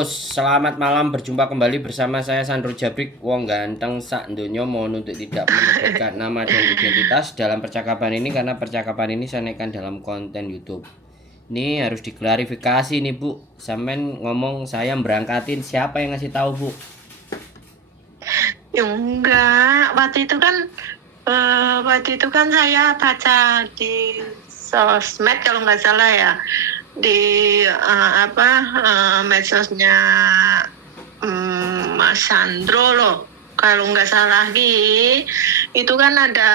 Selamat malam, berjumpa kembali bersama saya Sandro Jabrik, wong ganteng sak donya, mohon untuk tidak menyebutkan nama dan identitas dalam percakapan ini karena percakapan ini saya naikkan dalam konten YouTube. Ini harus diklarifikasi nih Bu, sampean ngomong saya berangkatin, siapa yang ngasih tahu Bu? Ya enggak, waktu itu kan saya baca di sosmed kalau nggak salah ya, di medsosnya Mas Sandro loh. Kalau nggak salah itu kan ada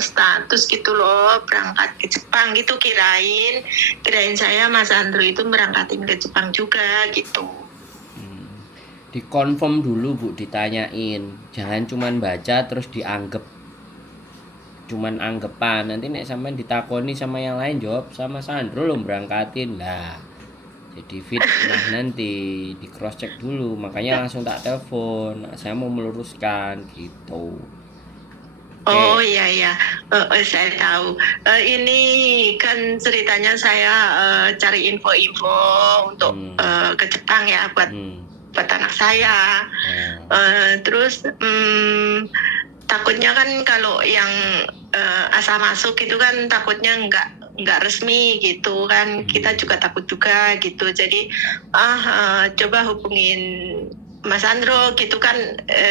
status gitu loh, berangkat ke Jepang gitu, kirain saya Mas Sandro itu berangkatin ke Jepang juga gitu. Dikonfirm dulu Bu, ditanyain, jangan cuman baca terus dianggap cuman anggapan. Nanti nek sampean ditakoni sama yang lain jawab sama Sandro lo berangkatin lah, jadi fitnah. Nanti di cross check dulu, makanya langsung tak telepon, saya mau meluruskan gitu. Oh Oke. iya iya. Saya tahu. Ini kan ceritanya saya cari info-info untuk hmm, ke Jepang ya, buat hmm. anak saya. Terus takutnya kan kalau yang asal masuk itu kan takutnya nggak resmi gitu kan, kita juga takut juga gitu. Jadi coba hubungin Mas Andro gitu kan,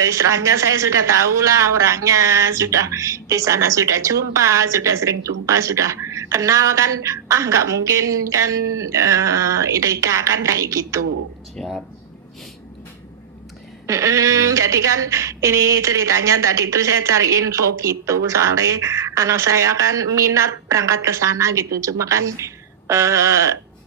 istilahnya saya sudah tahu lah orangnya, sudah di sana sudah jumpa, sudah sering jumpa, sudah kenal kan. Nggak mungkin kan Ida kan kayak gitu. Siap. Jadi kan ini ceritanya tadi itu saya cari info gitu, soalnya anak saya kan minat berangkat ke sana gitu, cuma kan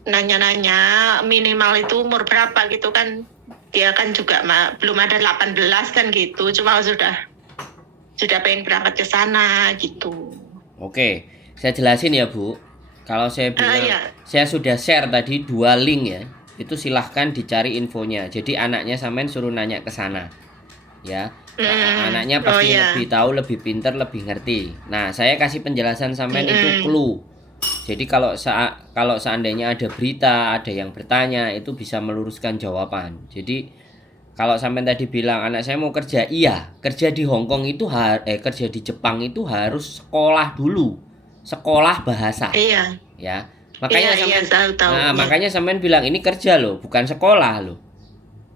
nanya-nanya minimal itu umur berapa gitu kan, dia kan juga belum ada 18 kan gitu, cuma sudah pengen berangkat ke sana gitu. Oke, saya jelasin ya Bu. Kalau saya bilang, Ya. saya sudah share tadi 2 link ya. Itu silahkan dicari infonya. Jadi anaknya sampean suruh nanya ke sana. Ya. Anaknya pasti ya. lebih tahu, lebih pinter, lebih ngerti. Nah, saya kasih penjelasan sampean itu clue. Jadi kalau seandainya ada berita, ada yang bertanya, itu bisa meluruskan jawaban. Jadi kalau sampean tadi bilang anak saya mau kerja, iya, kerja di Hong Kong itu kerja di Jepang itu harus sekolah dulu. Sekolah bahasa. Iya. Ya. Makanya sampean Tahu. Nah, makanya sampean bilang ini kerja loh, bukan sekolah loh.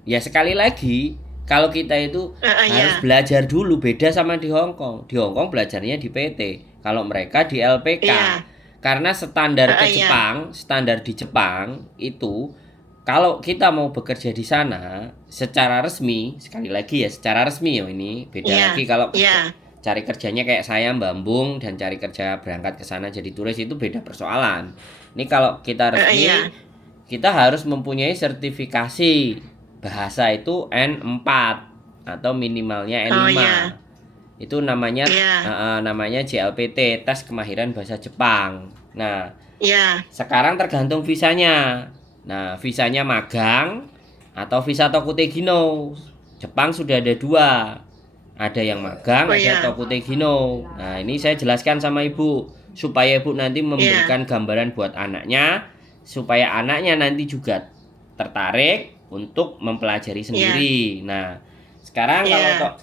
Ya sekali lagi, kalau kita itu harus belajar dulu, beda sama di Hong Kong. Di Hong Kong belajarnya di PT. Kalau mereka di LPK. Karena standar ke Jepang, standar di Jepang itu kalau kita mau bekerja di sana secara resmi, sekali lagi ya secara resmi ya, ini beda lagi kalau cari kerjanya kayak saya Bambung dan cari kerja berangkat ke sana jadi turis, itu beda persoalan. Ini kalau kita resmi, kita harus mempunyai sertifikasi bahasa itu N4 atau minimalnya N5. Itu namanya namanya JLPT, tes kemahiran bahasa Jepang. Nah, sekarang tergantung visanya. Nah, visanya magang atau visa Tokutegino. Jepang sudah ada 2. Ada yang magang, ada Tokutegino. Nah, ini saya jelaskan sama Ibu supaya Ibu nanti memberikan gambaran buat anaknya, supaya anaknya nanti juga tertarik untuk mempelajari sendiri. Nah, sekarang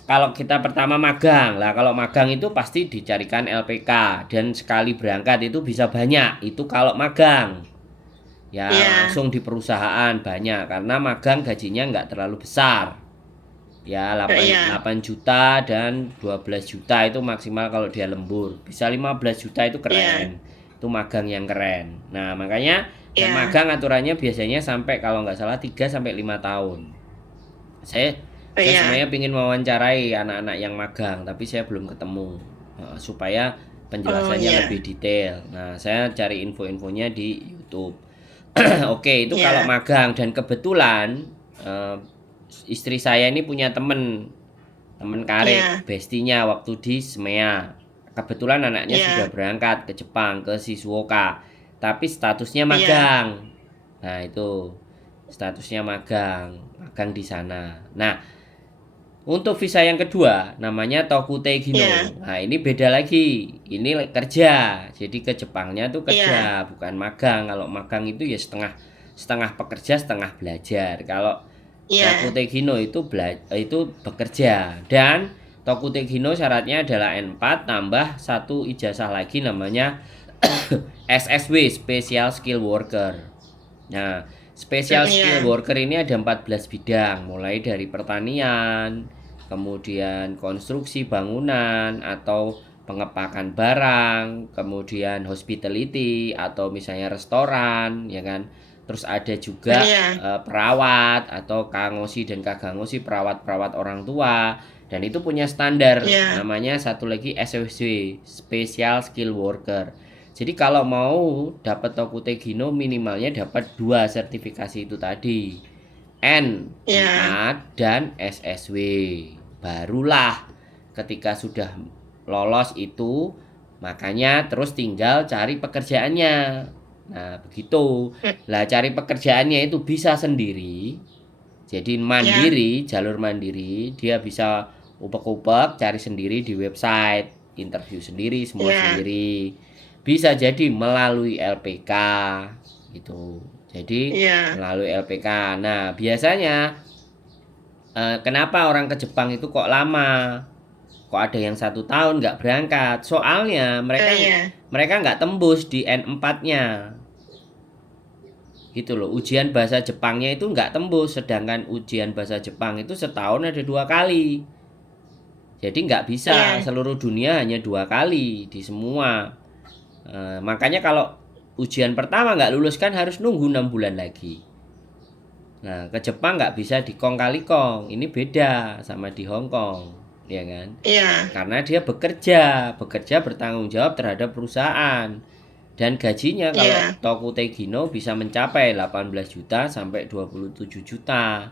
kalau kita pertama magang. Lah kalau magang itu pasti dicarikan LPK dan sekali berangkat itu bisa banyak. Itu kalau magang. Ya, langsung di perusahaan banyak karena magang gajinya nggak terlalu besar. Ya 8 juta dan 12 juta itu maksimal kalau dia lembur. Bisa 15 juta itu keren. Itu magang yang keren. Nah, makanya magang aturannya biasanya sampai kalau nggak salah 3 sampai 5 tahun. Saya sebenarnya ingin mewawancarai anak-anak yang magang, tapi saya belum ketemu supaya penjelasannya lebih detail. Nah, saya cari info-infonya di YouTube. Oke, itu kalau magang. Dan kebetulan istri saya ini punya temen karib, bestinya waktu di SMEA. Kebetulan anaknya sudah berangkat ke Jepang, ke Shizuoka, tapi statusnya magang. Nah, itu statusnya magang di sana. Nah, untuk visa yang kedua namanya Tokutegino. Nah, ini beda lagi. Ini kerja. Jadi ke Jepangnya tuh kerja, bukan magang. Kalau magang itu ya setengah pekerja, setengah belajar. Kalau Tokutegino itu bekerja, dan Tokutegino syaratnya adalah N4 tambah 1 ijazah lagi namanya SSW, Special Skill Worker. Nah, Special Skill Worker ini ada 14 bidang, mulai dari pertanian, kemudian konstruksi bangunan atau pengepakan barang, kemudian hospitality atau misalnya restoran, ya kan. Terus ada juga perawat atau kangoshi dan kagangoshi, perawat-perawat orang tua, dan itu punya standar namanya satu lagi SSW, Special Skill Worker. Jadi kalau mau dapat Tokutegino minimalnya dapat 2 sertifikasi itu tadi, N4 dan SSW. Barulah ketika sudah lolos itu, makanya terus tinggal cari pekerjaannya. Nah begitu lah, cari pekerjaannya itu bisa sendiri, jadi mandiri, jalur mandiri. Dia bisa upek-upek cari sendiri di website, interview sendiri, semua sendiri. Bisa jadi melalui LPK gitu, jadi melalui LPK. Nah biasanya kenapa orang ke Jepang itu kok lama, kok ada yang 1 tahun nggak berangkat? Soalnya mereka nggak tembus di N4-nya gitu loh. Ujian bahasa Jepangnya itu nggak tembus, sedangkan ujian bahasa Jepang itu setahun ada 2 kali. Jadi nggak bisa seluruh dunia hanya 2 kali di semua. Makanya kalau ujian pertama nggak lulus kan harus nunggu 6 bulan lagi. Nah ke Jepang nggak bisa di kong kali kong, ini beda sama di Hong Kong, ya kan? Karena dia bekerja bertanggung jawab terhadap perusahaan. Dan gajinya kalau Tokutegino bisa mencapai 18 juta sampai 27 juta.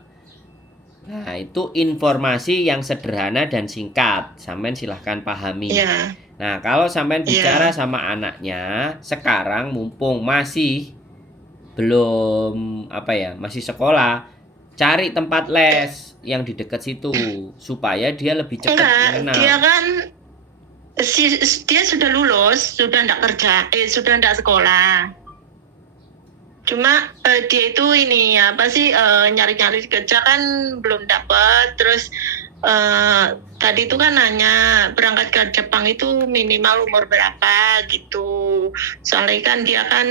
Nah itu informasi yang sederhana dan singkat, sampean silahkan pahami. Nah kalau sampean bicara sama anaknya sekarang, mumpung masih belum masih sekolah, cari tempat les yang di dekat situ supaya dia lebih cepat mengenal. Dia kan dia sudah lulus, sudah enggak kerja, sudah enggak sekolah. Cuma dia itu nyari-nyari kerja kan belum dapat. Terus tadi itu kan nanya berangkat ke Jepang itu minimal umur berapa gitu. Soalnya kan dia kan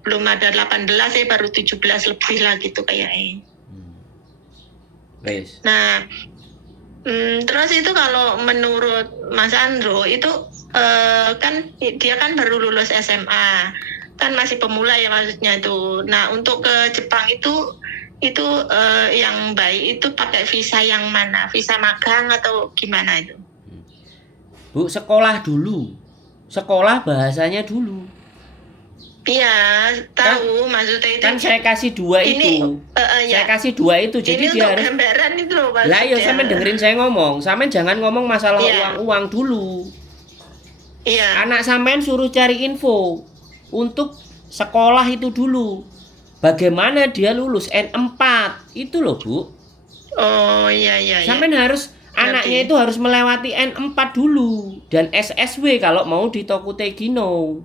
belum ada 18 baru 17 lebih lah gitu kayaknya. Nah terus itu kalau menurut Mas Andro itu kan dia kan baru lulus SMA, kan masih pemula ya maksudnya itu. Nah untuk ke Jepang itu yang baik itu pakai visa yang mana? Visa magang atau gimana itu? Bu, sekolah dulu, sekolah bahasanya dulu. Iya, tahu maksudnya itu. Kan saya kasih 2 itu. Saya kasih 2 itu, jadi dia harus gambaran itu loh. Lah ya sampean dengerin saya ngomong. Sampean jangan ngomong masalah uang dulu. Anak sampean suruh cari info untuk sekolah itu dulu. Bagaimana dia lulus N4 itu loh, Bu. Oh iya. Sampean harus anaknya itu harus melewati N4 dulu dan SSW kalau mau di Tokutegino.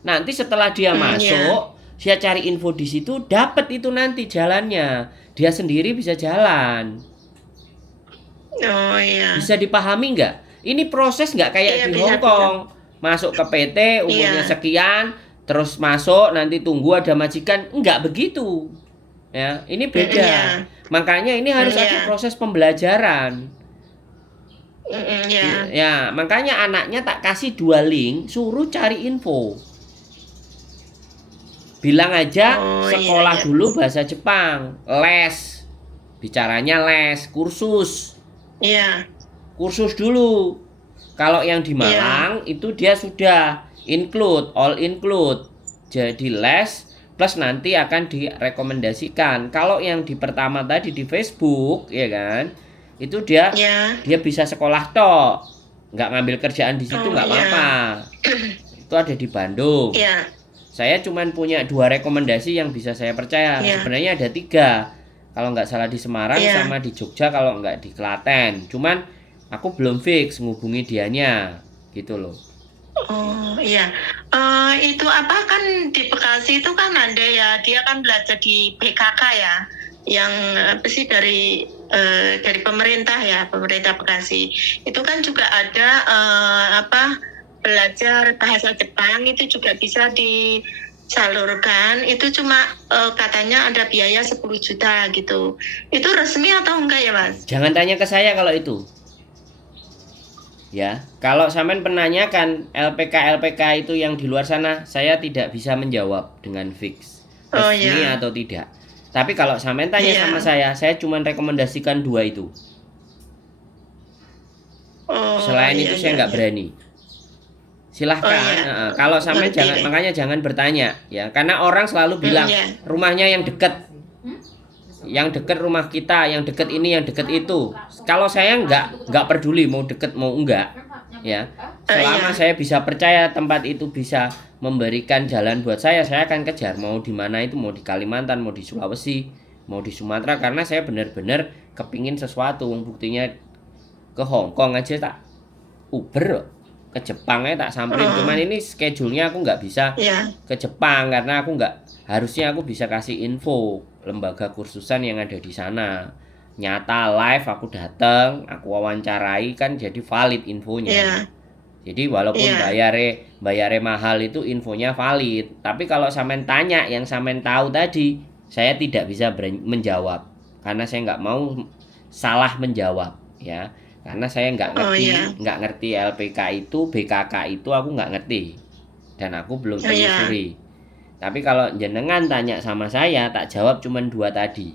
Nanti setelah dia masuk, dia cari info di situ, dapat itu nanti jalannya. Dia sendiri bisa jalan. Oh iya. Bisa dipahami nggak? Ini proses nggak kayak di Hong Kong. Masuk ke PT umurnya sekian, terus masuk nanti tunggu ada majikan. Nggak begitu. Ya, ini beda. Makanya ini harus ada proses pembelajaran. Ya, makanya anaknya tak kasih 2 link, suruh cari info. Bilang aja sekolah dulu bahasa Jepang, les, bicaranya les, kursus. Kursus dulu. Kalau yang di Malang itu dia sudah all include. Jadi les plus nanti akan direkomendasikan. Kalau yang di pertama tadi di Facebook, ya kan, itu dia bisa sekolah tok, nggak ngambil kerjaan di situ nggak apa-apa. Itu ada di Bandung. Saya cuman punya 2 rekomendasi yang bisa saya percaya. Sebenarnya ada 3. Kalau nggak salah di Semarang sama di Jogja, kalau nggak di Klaten. Cuman aku belum fix ngubungi dianya, gitu loh. Oh iya, itu kan di Bekasi itu kan ada ya, dia kan belajar di PKK ya. yang apa sih dari pemerintah ya, pemerintah Bekasi itu kan juga ada belajar bahasa Jepang itu juga bisa disalurkan. Itu cuma katanya ada biaya 10 juta gitu. Itu resmi atau enggak ya Mas? Jangan tanya ke saya kalau itu. Ya, kalau sampean penanyakan LPK itu yang di luar sana, saya tidak bisa menjawab dengan fix resmi atau tidak. Tapi kalau sampean tanya sama saya cuma rekomendasikan 2 itu. Selain itu saya nggak berani. Silahkan. Kalau sampean makanya jangan bertanya ya, karena orang selalu bilang rumahnya yang dekat. Yang dekat rumah kita, yang dekat ini, yang dekat itu. Kalau saya nggak peduli mau dekat mau enggak, ya. Selama saya bisa percaya tempat itu bisa memberikan jalan buat saya akan kejar. Mau di mana itu, mau di Kalimantan, mau di Sulawesi, mau di Sumatera, karena saya benar-benar kepingin sesuatu. Buktinya ke Hong Kong aja tak Uber, ke Jepang aja tak samperin. Cuman ini schedule-nya aku nggak bisa ke Jepang karena harusnya aku bisa kasih info lembaga kursusan yang ada di sana, nyata live aku datang, aku wawancarai kan, jadi valid infonya. Jadi walaupun bayare mahal itu infonya valid. Tapi kalau sampean tanya yang sampean tahu tadi, saya tidak bisa menjawab karena saya nggak mau salah menjawab ya, karena saya nggak ngerti LPK itu, BKK itu aku nggak ngerti dan aku belum telusuri. Tapi kalau jenengan tanya sama saya, tak jawab cuma 2 tadi.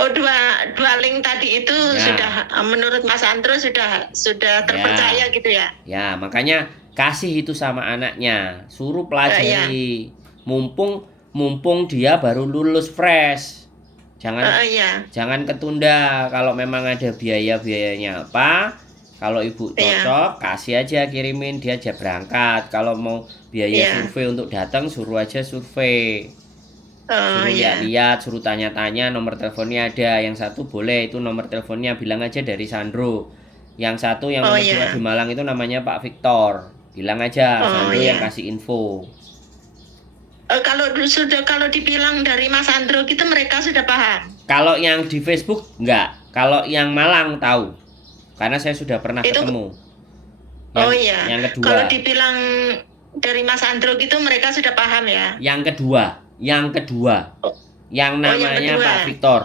Dua link tadi itu sudah menurut Mas Andro sudah terpercaya gitu ya? Ya, makanya kasih itu sama anaknya, suruh pelajari. Mumpung dia baru lulus fresh. Jangan ketunda. Kalau memang ada biayanya apa, kalau ibu cocok kasih aja, kirimin, dia aja berangkat. Kalau mau biaya survei untuk datang, suruh aja survei. Suruh lihat-lihat, suruh tanya-tanya, nomor teleponnya ada. Yang satu boleh itu nomor teleponnya, bilang aja dari Sandro. Yang satu yang nomor 2 di Malang itu namanya Pak Victor. Bilang aja Sandro yang kasih info. Kalau dibilang dari Mas Sandro gitu mereka sudah paham. Kalau yang di Facebook enggak. Kalau yang Malang tahu. Karena saya sudah pernah ketemu. Yang kedua. Kalau dibilang dari Mas Andro gitu mereka sudah paham ya. Yang kedua. Yang namanya Pak Victor.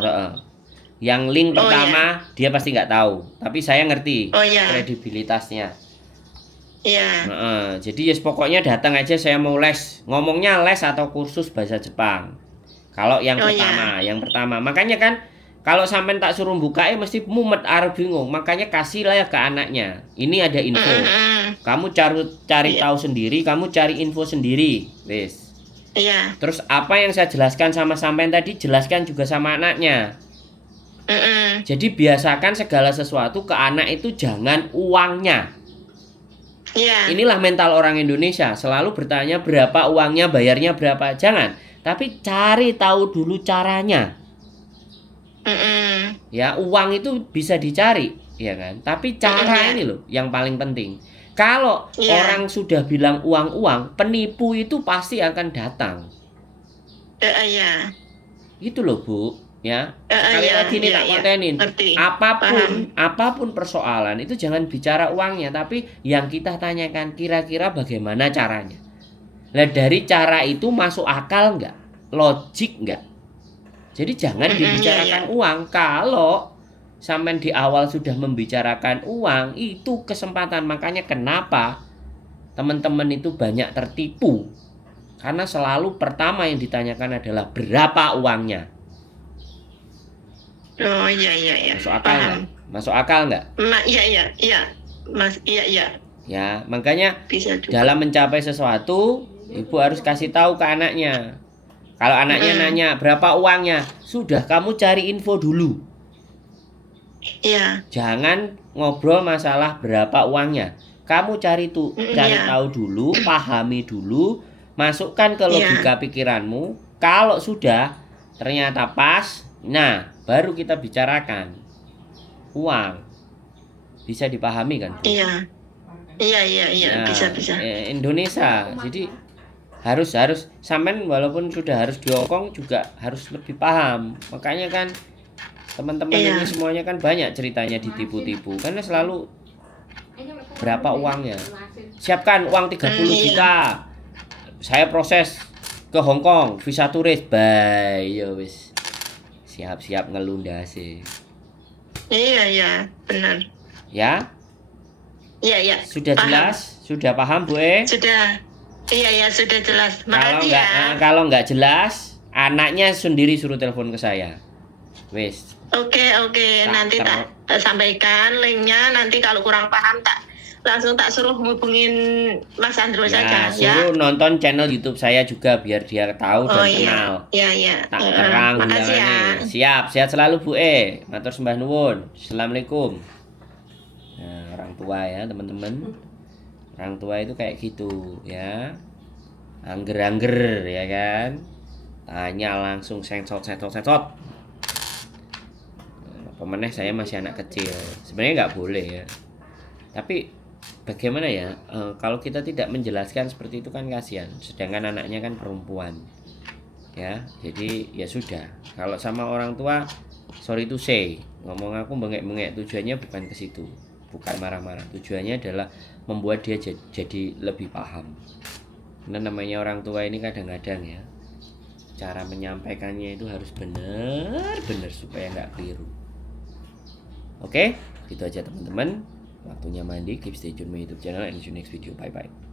Yang link pertama dia pasti nggak tahu. Tapi saya ngerti kredibilitasnya. Jadi pokoknya datang aja, saya mau les. Ngomongnya les atau kursus bahasa Jepang. Kalau yang pertama. Makanya kan kalau sampai tak suruh buka mesti mumet, bingung. Makanya kasihlah ya ke anaknya. Ini ada info. Kamu cari tahu sendiri, kamu cari info sendiri. Wes. Terus apa yang saya jelaskan sama sampean tadi, jelaskan juga sama anaknya. Jadi biasakan segala sesuatu ke anak itu jangan uangnya. Inilah mental orang Indonesia, selalu bertanya berapa uangnya, bayarnya berapa. Jangan, tapi cari tahu dulu caranya. Ya, uang itu bisa dicari, ya kan? Tapi cara ini loh yang paling penting. Kalau orang sudah bilang uang, penipu itu pasti akan datang. Itu loh, Bu, ya. Sekali lagi nih tak kontenin. Apapun persoalan itu jangan bicara uangnya, tapi yang kita tanyakan kira-kira bagaimana caranya. Nah, dari cara itu masuk akal nggak? Logik nggak? Jadi jangan dibicarakan uang. Kalau sampai di awal sudah membicarakan uang, itu kesempatan. Makanya kenapa teman-teman itu banyak tertipu. Karena selalu pertama yang ditanyakan adalah berapa uangnya. Masuk akal nggak? Masuk akal nggak? Ya, makanya dalam mencapai sesuatu, ibu harus kasih tahu ke anaknya. Kalau anaknya nanya berapa uangnya, sudah kamu cari info dulu. Jangan ngobrol masalah berapa uangnya. Kamu cari tahu dulu, pahami dulu, masukkan ke logika pikiranmu. Kalau sudah ternyata pas, nah baru kita bicarakan uang. Bisa dipahami kan, Bu? Iya, bisa. Indonesia, jadi harus sampean walaupun sudah harus di Hongkong juga harus lebih paham. Makanya kan teman-teman ini semuanya kan banyak ceritanya ditipu-tipu karena selalu berapa uangnya. Siapkan uang 30 juta. Saya proses ke Hongkong, visa turis. Bye, ya wis. Siap-siap ngelundasi. Iya, benar. Ya? Iya. Sudah paham. Jelas? Sudah paham, Bu? Sudah. Iya, sudah jelas. Makasih kalau nggak jelas, anaknya sendiri suruh telepon ke saya. Wis. Oke. Nanti tak sampaikan linknya. Nanti kalau kurang paham langsung tak suruh hubungin Mas Andro saja. Suruh nonton channel YouTube saya juga biar dia tahu dan kenal. Iya. Tak terang undangannya. Siap, sehat selalu Bu. Matur sembah nuwun. Assalamualaikum. Nah, orang tua ya teman-teman. Orang tua itu kayak gitu ya. Angger-angger ya kan. Tanya langsung sensot. Pemeneh saya masih anak kecil. Sebenarnya nggak boleh ya. Tapi bagaimana ya? Kalau kita tidak menjelaskan seperti itu kan kasihan. Sedangkan anaknya kan perempuan. Ya, jadi ya sudah. Kalau sama orang tua, sorry to say, ngomong aku bengek-bengek, tujuannya bukan ke situ. Bukan marah-marah. Tujuannya adalah membuat dia jadi lebih paham. Karena namanya orang tua ini kadang-kadang ya, cara menyampaikannya itu harus benar-benar supaya nggak keliru. Oke, gitu aja teman-teman. Waktunya mandi. Keep stay tune my YouTube channel and see you next video. Bye bye.